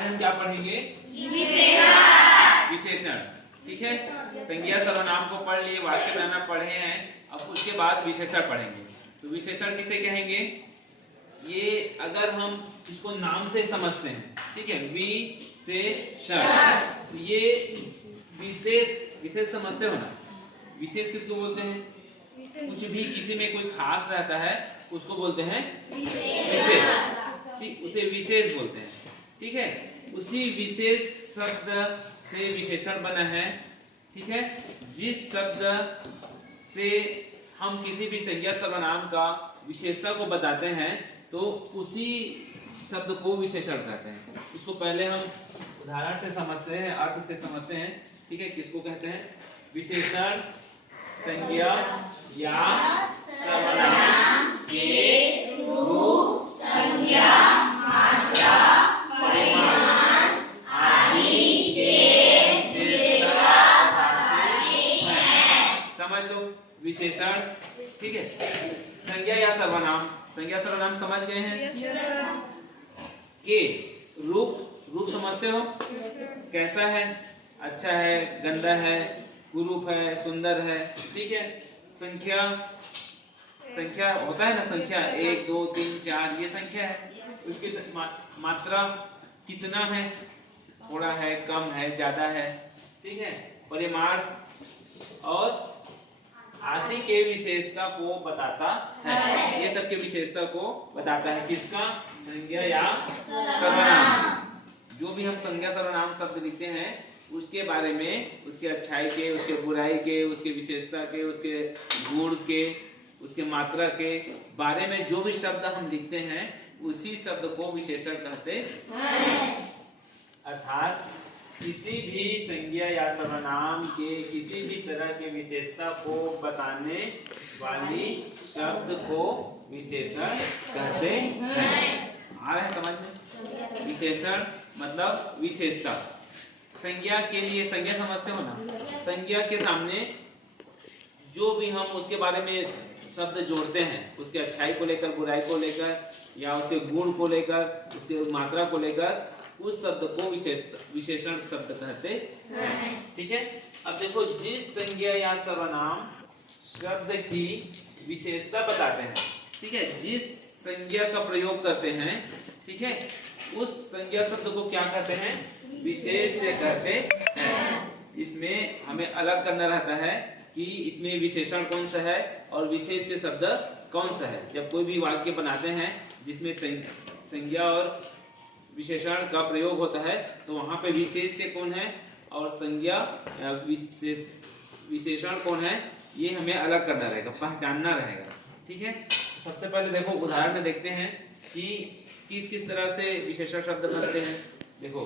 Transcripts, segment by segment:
हम क्या पढ़ेंगे? विशेषण। ठीक है, संज्ञा सर्वनाम को पढ़ लिए, वाक्य बनाना पढ़े हैं, अब उसके बाद विशेषण पढ़ेंगे। तो विशेषण किसे कहेंगे? ये अगर हम इसको नाम से समझते हैं, ठीक है, विशेषण, ये विशेष समझते हो ना? विशेष किसको बोलते हैं? कुछ भी किसी में कोई खास रहता है उसको बोलते हैं विशेष। ठीक, उसे विशेष बोलते हैं। ठीक है, उसी विशेष शब्द से विशेषण बना है। ठीक है, जिस शब्द से हम किसी भी संज्ञा सर्वनाम का विशेषता को बताते हैं तो उसी शब्द को विशेषण कहते हैं। इसको पहले हम उदाहरण से समझते हैं, अर्थ से समझते हैं। ठीक है, किसको कहते हैं? विशेषण संज्ञा या सर्वनाम के रूप, संज्ञा, मात्रा, परिमाण आदि के विशेषता बताते हैं। समझ लो विशेषण। ठीक है, संज्ञा या सर्वनाम, संज्ञा सर्वनाम समझ गए हैं? के रूप समझते हो? कैसा है? अच्छा है, गंदा है, कुरूप है, सुंदर है। ठीक है, संख्या होता है ना, संख्या 1 2 3 4 ये संख्या है। उसकी मात्रा कितना है, थोड़ा है, कम है, ज्यादा है। ठीक है, परिमाण और आदि के विशेषता को बताता है। ये सब के विशेषता को बताता है। किसका? संज्ञा या सर्वनाम। जो भी हम संज्ञा सर्वनाम शब्द लिखते हैं उसके बारे में, उसके अच्छाई के, उसके बुराई के, उसके विशेषता के, उसके गुण के, उसके मात्रा के बारे में जो भी शब्द हम लिखते हैं उसी शब्द को विशेषण कहते हैं। अर्थात किसी भी संज्ञा या सर्वनाम के किसी भी तरह के विशेषता को बताने वाली शब्द को विशेषण कहते हैं। आ रहा है समझ में? विशेषण मतलब विशेषता। संज्ञा के लिए, संज्ञा समझते हो ना? संज्ञा के सामने जो भी हम उसके बारे में शब्द जोड़ते हैं, उसके अच्छाई को लेकर, बुराई को लेकर, या उसके गुण को लेकर, उसके मात्रा को लेकर, उस शब्द को विशेषण शब्द कहते हैं। ठीक है, अब देखो, जिस संज्ञा या सर्वनाम शब्द की विशेषता बताते हैं, ठीक है, जिस संज्ञा का प्रयोग करते हैं, ठीक है, उस संज्ञा शब्द को क्या कहते हैं? विशेष कहते हैं। इसमें हमें अलग करना रहता है कि इसमें विशेषण कौन सा है और विशेष शब्द कौन सा है। जब कोई भी वाक्य बनाते हैं जिसमें संज्ञा और विशेषण का प्रयोग होता है तो वहां पे विशेष से कौन है और संज्ञा विशेषण कौन है, ये हमें अलग करना रहेगा, पहचानना रहेगा। ठीक है, सबसे पहले देखो उदाहरण में देखते हैं कि किस तरह से विशेषण शब्द बनते हैं। देखो,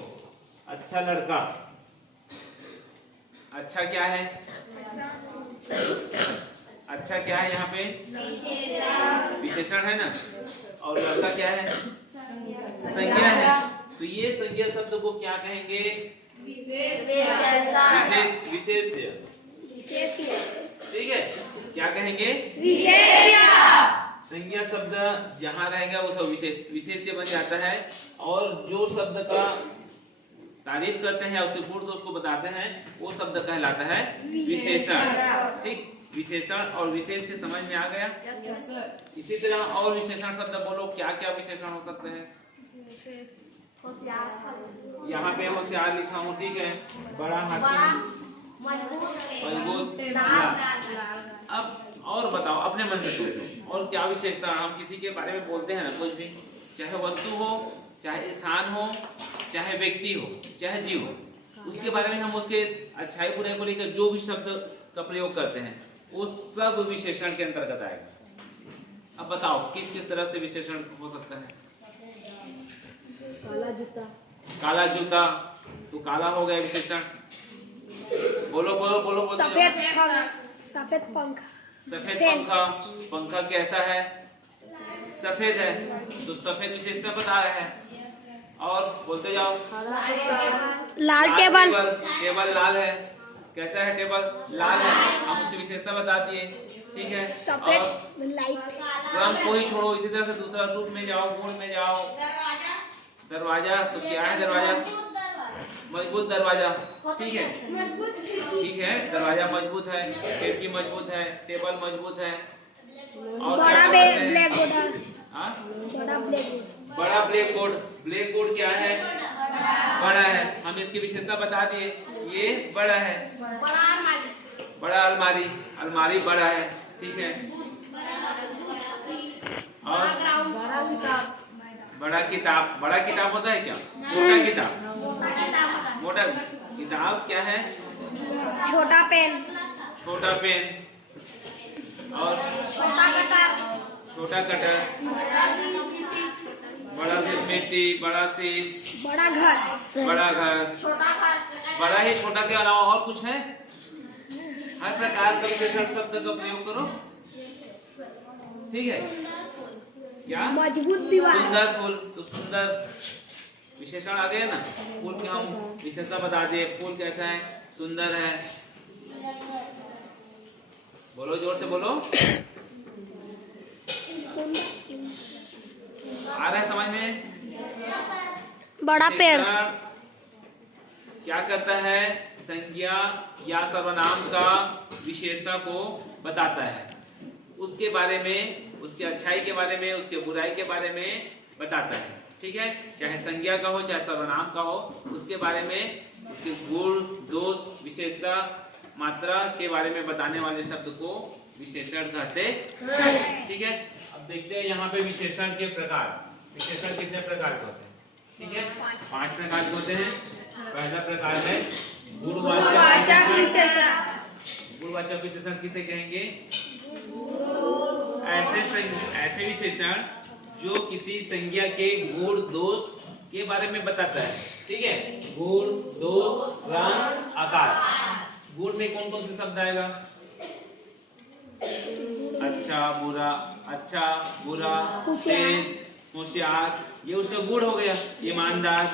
अच्छा लड़का, अच्छा क्या है? अच्छा क्या है? यहाँ पे विशेषण है ना, और लड़का क्या है? संज्ञा है। तो ये संज्ञा शब्द को क्या कहेंगे? विशेष्य। ठीक है, क्या कहेंगे? संज्ञा शब्द जहाँ रहेगा वो सब विशेष्य बन जाता है। और जो शब्द का तारीफ करते हैं, उसके गुण दोष को बताते हैं, वो शब्द कहलाता है विशेषण। ठीक, विशेषण और विशेष से समझ में आ गया? इसी तरह और विशेषण शब्द बोलो, क्या क्या विशेषण हो सकते हैं? यहाँ पे होशियार लिखा हूँ, ठीक है, बड़ा हाथी, मजबूत। अब और बताओ, अपने मन से सोचो, और क्या विशेषता हम किसी के बारे में बोलते हैं ना, कुछ भी, चाहे वस्तु हो, चाहे स्थान हो, चाहे व्यक्ति हो, चाहे जीव हो, उसके बारे में हम उसके अच्छाई बुराई को लेकर जो भी शब्द का प्रयोग करते हैं वो सब विशेषण के अंतर्गत आएगा। अब बताओ किस तरह से विशेषण हो सकता है? काला जूता, तो काला हो गया विशेषण। बोलो। सफेद पंखा। पंखा कैसा है? सफेद है, तो सफेद विशेषता बता रहा है। और बोलते जाओ। लाल टेबल लाल है। कैसा है टेबल? लाल है, हम उसकी विशेषता बता दिए। ठीक है, सफेद लाइट। रंग को ही छोड़ो, इसी तरह से दूसरा रूप में जाओ, गुण में जाओ। दरवाजा तो क्या है दरवाजा? मजबूत दरवाजा। ठीक है, ठीक है, दरवाजा मजबूत है, खिड़की मजबूत है, टेबल मजबूत है। और क्या बड़ा बोलते हैं? Black board. हाँ? बड़ा ब्लैक बोर्ड। बड़ा ब्लैक बोर्ड। ब्लैक बोर्ड क्या है? बड़ा है। हम इसकी विशेषता बता दिए, ये बड़ा है। बड़ा अलमारी, अलमारी बड़ा है। ठीक है, और बड़ा किताब। बड़ा किताब होता है क्या? मोटा किताब। मोटा किताब क्या है? छोटा पेन। छोटा पेन। और छोटा कटर। बड़ा सी मिट्टी, बड़ा सी बड़ा घर। बड़ा घर। बड़ा ही छोटा के अलावा और कुछ है? हर प्रकार का विशेषण शब्द का प्रयोग करो। ठीक है, क्या? मजबूत दीवार। सुंदर फूल, तो सुंदर विशेषण आ गया ना। फूल की हम विशेषता बता दिए, फूल कैसा है? सुंदर है। बोलो, जोर से बोलो। आ रहा है समझ में? बड़ा पेड़। विशेषण क्या करता है? संज्ञा या सर्वनाम का विशेषता को बताता है, उसके बारे में, उसके अच्छाई के बारे में, उसके बुराई के बारे में बताता है। ठीक है, चाहे संज्ञा का हो चाहे सर्वनाम का हो, उसके बारे में, उसके गुण, दोष, विशेषता, मात्रा के बारे में बताने वाले शब्द को विशेषण कहते हैं। ठीक है, अब देखते हैं यहाँ पे विशेषण के प्रकार। विशेषण कितने प्रकार के होते हैं? ठीक है, 5 प्रकार के होते हैं। पहला प्रकार है गुणवाचक विशेषण। गुणवाचक विशेषण किसे कहेंगे? ऐसे विशेषण जो किसी संज्ञा के गुण, दोष के बारे में बताता है। ठीक है, गुण, दोष, रंग, आकार। गुण में कौन कौन से शब्द आएगा? अच्छा, बुरा, अच्छा, बुरा, तेज, होशियार, ये उसका गुण हो गया। ईमानदार,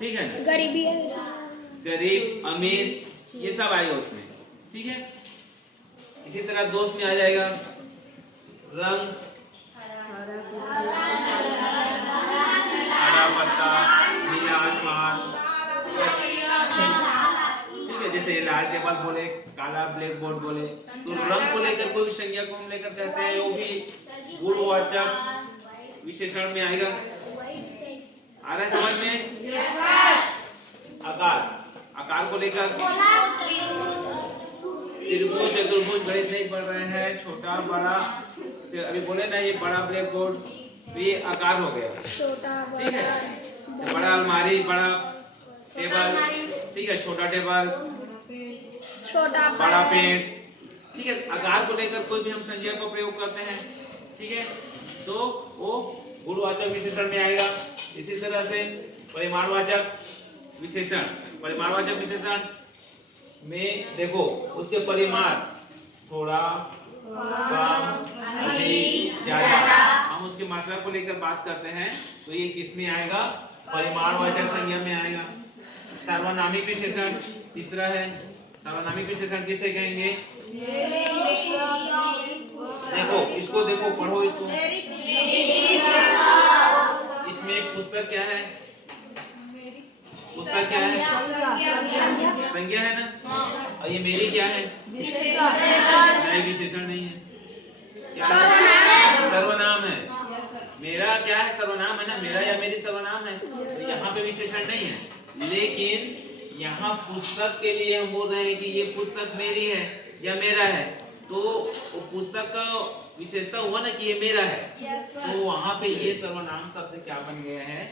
ठीक है, गरीबी, गरीब, अमीर, ये सब आएगा उसमें। ठीक है, इसी तरह दोष में आ जाएगा रंग, हरा पत्ता, नीला आसमान। ठीक है, जैसे लाल टेबल बोले, काला ब्लैक बोर्ड बोले, तो रंग को लेकर कोई संज्ञा को हम लेकर कहते हैं, वो भी गुणवाचक विशेषण में आएगा। आ रहा है समझ में? आकार, आकार को लेकर त्रिभुज, चतुर्भुज, बड़े सही बढ़ रहे हैं, छोटा, बड़ा। अभी बोले ना, ये बड़ा ब्लैक बोर्ड, तो ये आकार हो गया। ठीक है, तो बड़ा अलमारी, बड़ा टेबल। ठीक है, छोटा टेबल, छोटा बड़ा पेड़। ठीक है, आकार को लेकर कोई भी हम संज्ञा को प्रयोग करते हैं। ठीक है, तो वो गुणवाचक विशेषण में आएगा। इसी तरह से परिमाणवाचक विशेषण, परिमाणवाचक विशेषण में देखो, उसके परिमाण थोड़ा, कम, अधिक, ज्यादा, हम उसकी मात्रा को लेकर बात करते हैं, तो ये किसमें आएगा? परिमाणवाचक संज्ञा में आएगा। सार्वनामिक विशेषण तीसरा है। सार्वनामिक विशेषण किसे कहेंगे? देखो, इसको देखो, पढ़ो इसको। इसमें एक पुस्तक क्या है? पुस्तक क्या है? संज्ञा है ना। और ये मेरी क्या है? नहीं, विशेषण नहीं है, सर्वनाम है। मेरा क्या है? सर्वनाम है ना, मेरा या मेरी सर्वनाम है। तो यहाँ पे विशेषण नहीं है, लेकिन यहाँ पुस्तक के लिए हम बोल रहे हैं कि ये पुस्तक मेरी है या मेरा है, तो वो पुस्तक का विशेषता हुआ ना कि ये मेरा है, तो वहाँ पे ये सर्वनाम शब्द क्या बन गया है?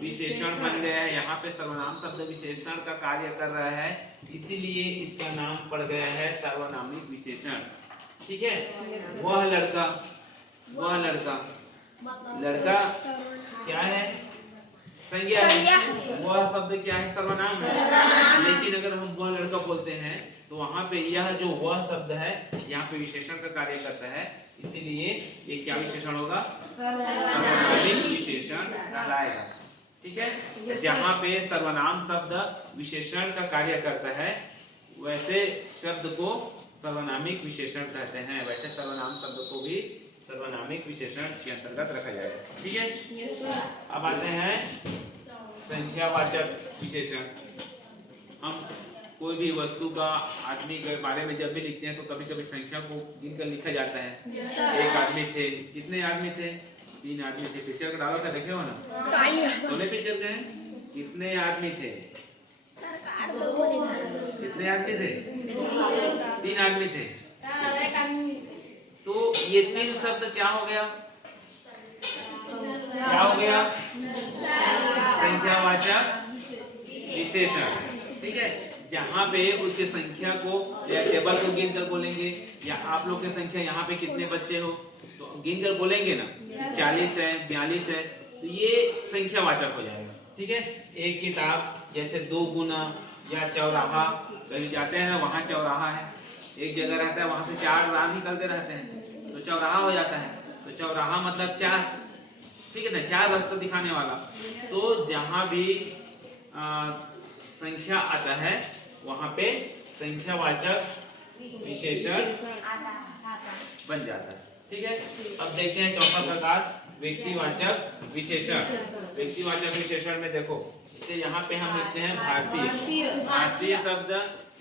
विशेषण बन गया है। यहाँ पे सर्वनाम शब्द विशेषण का कार्य कर रहा है, इसीलिए इसका नाम पड़ गया है सर्वनामिक विशेषण। ठीक है, वह लड़का, वह लड़का, लड़का क्या है? संज्ञा है। वह शब्द क्या है? सर्वनाम है। लेकिन अगर हम वह लड़का बोलते हैं, तो वहाँ पे यह जो वह शब्द है, यहाँ पे विशेषण का कार्य करता है, इसीलिए ये क्या विशेषण होगा? सर्वनामिक विशेषण कहलाएगा। ठीक है, जहाँ पे सर्वनाम शब्द विशेषण का कार्य करता है, वैसे शब्द को सर्वनामिक विशेषण कहते हैं। वैसे सर्वनाम शब्द को भी सर्वनामिक विशेषण के अंतर्गत रखा जाएगा। ठीक है, अब आते हैं संख्यावाचक विशेषण। हम कोई भी वस्तु का, आदमी के बारे में जब भी लिखते हैं तो कभी कभी संख्या को गिनकर लिखा जाता है। एक आदमी थे, कितने आदमी थे? 3 आदमी थे। पिक्चर का डाला था, देखे हो ना? सोने पिक्चर के हैं, कितने आदमी थे? कितने आदमी थे? 3 आदमी थे। तो ये 3 शब्द क्या हो गया? क्या हो गया? संख्यावाचक विशेषण। ठीक है, जहाँ पे उसके संख्या को या टेबल को गिन कर बोलेंगे, या आप लोग की संख्या यहाँ पे कितने बच्चे हो तो गिन कर बोलेंगे ना, 40 है, 42 है, तो ये संख्यावाचक हो जाएगा। ठीक है, एक किताब जैसे 2 गुना या चौराहा, कहीं जाते हैं ना वहाँ चौराहा है, एक जगह रहता है, वहां से 4 राह निकलते रहते हैं तो चौराहा हो जाता है। तो चौराहा मतलब 4, ठीक है ना, 4 रास्ता दिखाने वाला। तो जहाँ भी संख्या आता है वहां पे संख्यावाचक विशेषण बन जाता है। ठीक है, अब देखते हैं चौथा प्रकार, व्यक्तिवाचक विशेषण। व्यक्तिवाचक विशेषण में देखो, इसे यहाँ पे हम लिखते हैं भारतीय। भारतीय शब्द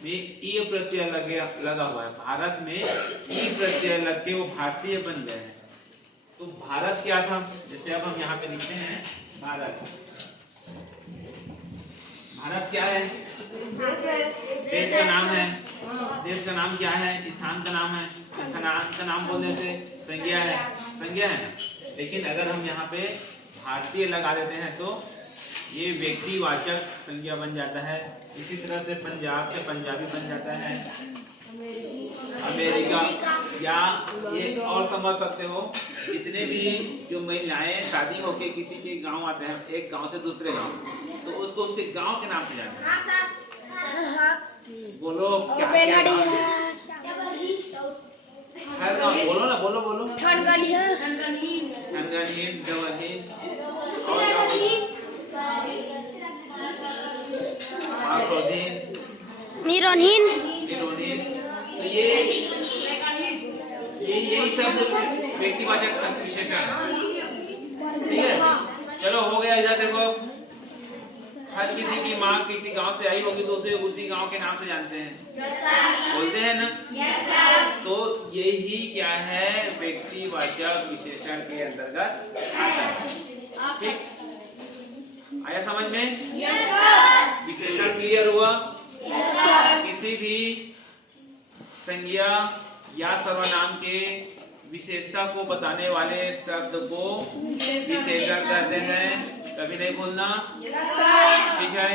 में ई प्रत्यय लगा हुआ है। भारत में ई प्रत्यय लग के वो भारतीय बन गए हैं। तो भारत क्या था? जैसे अब हम यहाँ पे लिखते हैं भारत। भारत क्या है? देश का नाम है। देश का नाम क्या है? स्थान का नाम है। स्थान का नाम बोलने से संज्ञा है, संज्ञा है ना। लेकिन अगर हम यहाँ पे भारतीय लगा देते हैं तो ये व्यक्तिवाचक संज्ञा बन जाता है। इसी तरह से पंजाब से पंजाबी बन जाता है, अमेरिका, या ये और समझ सकते हो जितने भी जो महिलाएं शादी होके किसी के गांव आते हैं, एक गांव से दूसरे गांव, तो उसको उसके गांव के नाम से जानते हैं। बोलो क्या क्या हर गांव बोलो ना, बोलो बोलो। ठनगनिया, ठनगनीन, गवहीन, आक्रोधीन, मिरोनहीन, निरोधीन। तो ये यही शब्द व्यक्तिवाचक विशेषण है। ठीक है, चलो हो गया। इधर देखो, हर किसी की माँ किसी गांव से आई होगी तो उसे उसी गांव के नाम से जानते हैं, बोलते हैं ना। तो यही क्या है? व्यक्तिवाचक विशेषण के अंतर्गत आता है। ठीक, आया समझ में? विशेषण क्लियर हुआ? किसी भी संज्ञा या सर्वनाम के विशेषता को बताने वाले शब्द को विशेषण कहते हैं। कभी नहीं भूलना, ठीक है।